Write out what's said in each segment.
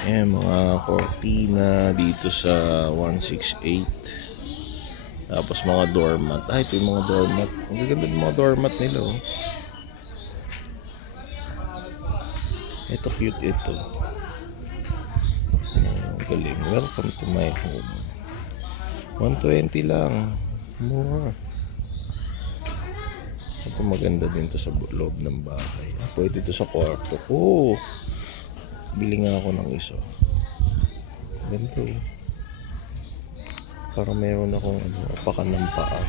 Ayan, mga cortina dito sa 168. Tapos mga doormat. Ay, ito yung mga doormat. Ang gaganda ng mga doormat nila, oh. Ito, cute ito. Ayan, galing. Welcome to my home. 120 lang. Mura. Ito maganda din to sa loob ng bahay. Pwede to sa kwarto ko. Bili nga ako ng isa. Ganito. Para meron akong apakan ng paa.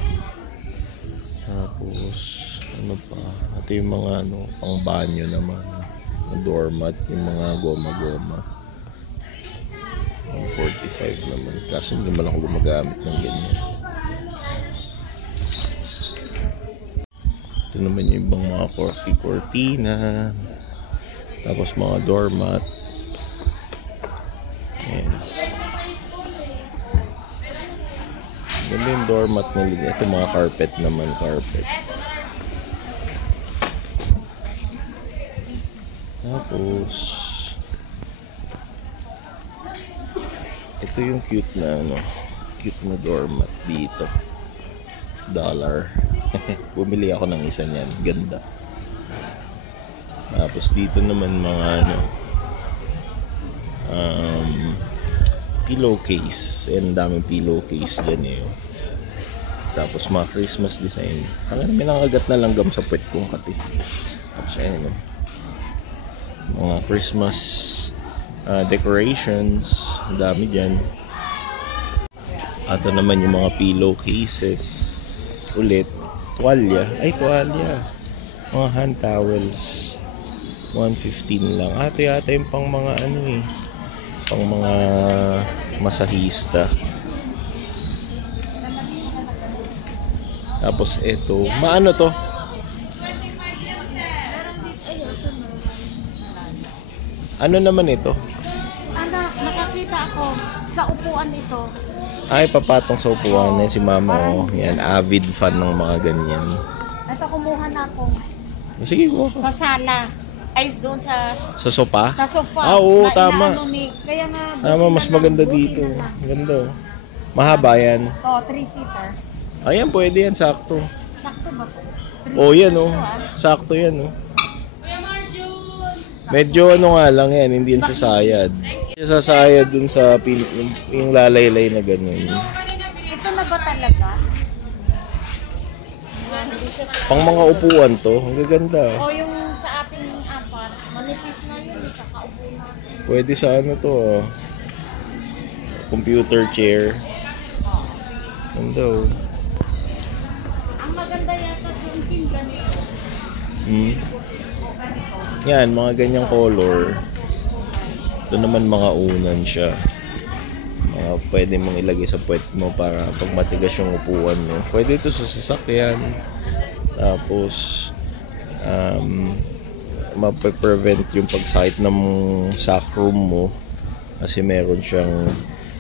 Tapos ano pa? Ito yung mga pang banyo naman. Yung doormat, yung mga goma-goma. 145 naman. Kaso hindi naman ako gumagamit ng ganyan. Ito naman yung ibang mga cortina. Tapos mga doormat. Ayan. Ganda yung doormat nila. Ito mga carpet naman. Carpet. Tapos ito yung cute na cute na doormat dito. $1. Bumili ako ng isa niyan. Ganda. Tapos dito naman mga pillowcase. And daming pillowcase dyan eh. Tapos mga Christmas design. Hanggang may nakagat na langgam sa puwet kong kati. Tapos ayun mga Christmas decorations. Dami dyan. Ito naman yung mga pillowcases. Ulit. Tuwalya. Ay, tuwalya. Mga hand towels. 115 lang. Ito yata yung pang mga pang mga masahista. Tapos ito, maano to? Ano naman ito? Nakakita ako sa upuan ito. Ay, papatong sa upuan na si mama. Yan, avid fan ng mga ganyan. Ito, kumuha na ako. Sige, go. Sa sala. Ay, doon sa sofa? Sa sofa. Oo, tama. Kaya nga, Tama, mas maganda dito. Ganda. Mahaba yan. 3-seater. Ayan, pwede yan. Sakto. Sakto ba po? Yan sakto yan Medyo nga lang yan. Hindi yan sasayad. Sasayad dun sa yung lalaylay na ganyan. Ito na ba talaga? Pang mga upuan to. Ang gaganda. O yung sa ating apat, manipis na yun, kakaupo na. Pwede sa to computer chair. Ganda Ang maganda yata yung pin ganito. Yan, mga ganyang color. Ito naman mga unan siya. Pwede mong ilagay sa puwet mo para pag matigas yung upuan mo. Pwede ito sa sasakyan. Tapos mape-prevent yung pagsakit ng sacrum mo kasi meron siyang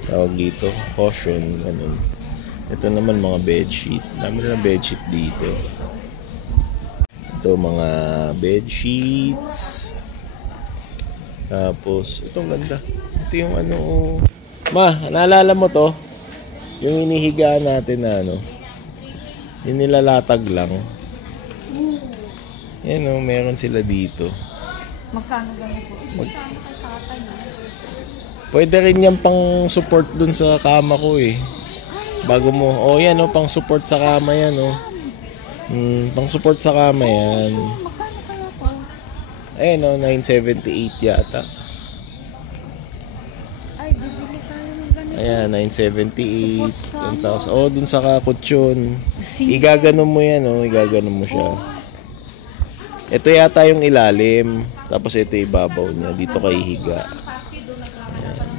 tawag dito, cushion, ganun. Ito naman mga bedsheet. Dami na bedsheet dito. Ito mga bedsheets. Tapos itong ganda. Ito yung Ma, naalala mo to? Yung inihigaan natin na yung nilalatag lang. Yan meron sila dito. Magkano ganito? Magkano kay tatay? Pwede rin yan pang support dun sa kama ko eh. Bago mo. Yan pang support sa kama yan pang support sa kama yan. Magkano kaya po? Ayun 978 yata. Ay, bibili tayo ng ganito. Ayan, 978. 1,000. Dun sa kutsyon. Igaganon mo yan igaganon mo siya. Ito yata yung ilalim. Tapos ito ibabaw niya. Dito kay higa. Ayan.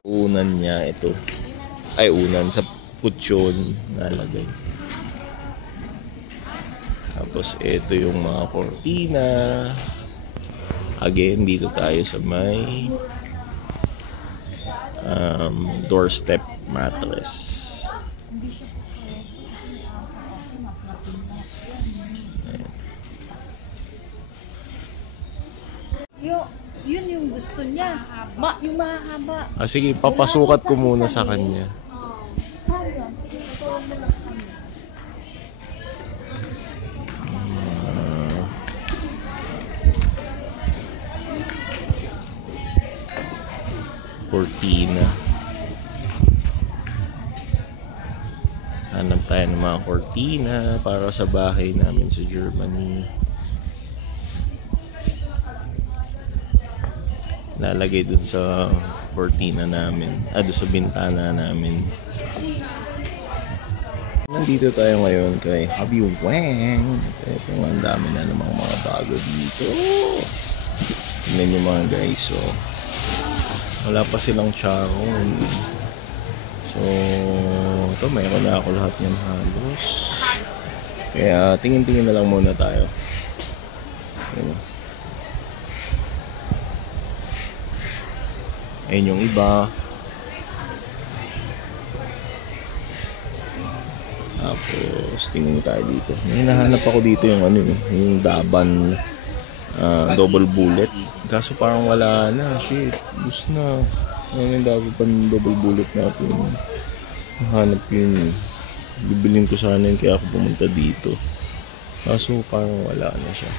Unan niya ito. Ay, unan sa kutsyon nalagay. Tapos ito yung mga cortina. Again, dito tayo sa may doorstep mattress. Yun yung gusto niya. Yung mahaba. Sige, papasukat ko muna sa kanya. Saan yun? Tutuwag mo lang kami. Cortina. Hanap tayo ng mga cortina para sa bahay namin sa Germany. Lalagay dun sa cortina namin. Doon sa bintana namin. Nandito tayo ngayon kay Hobby Wang. Ito nga, ang dami na namang mga bago dito. Tingnan nyo mga guys. So, wala pa silang charong. So, ito, mayroon na ako lahat ng halos. Kaya, tingin-tingin na lang muna tayo. Ayun yung iba. Tapos, tingin tayo dito. May hinahanap ako dito yung yung Daban double bullet. Kaso parang wala na. Shit, bus na. Ngayon yung Daban double bullet natin. Hanap yun. Bibilin ko sana yun kaya ako pumunta dito. Kaso parang wala na siya.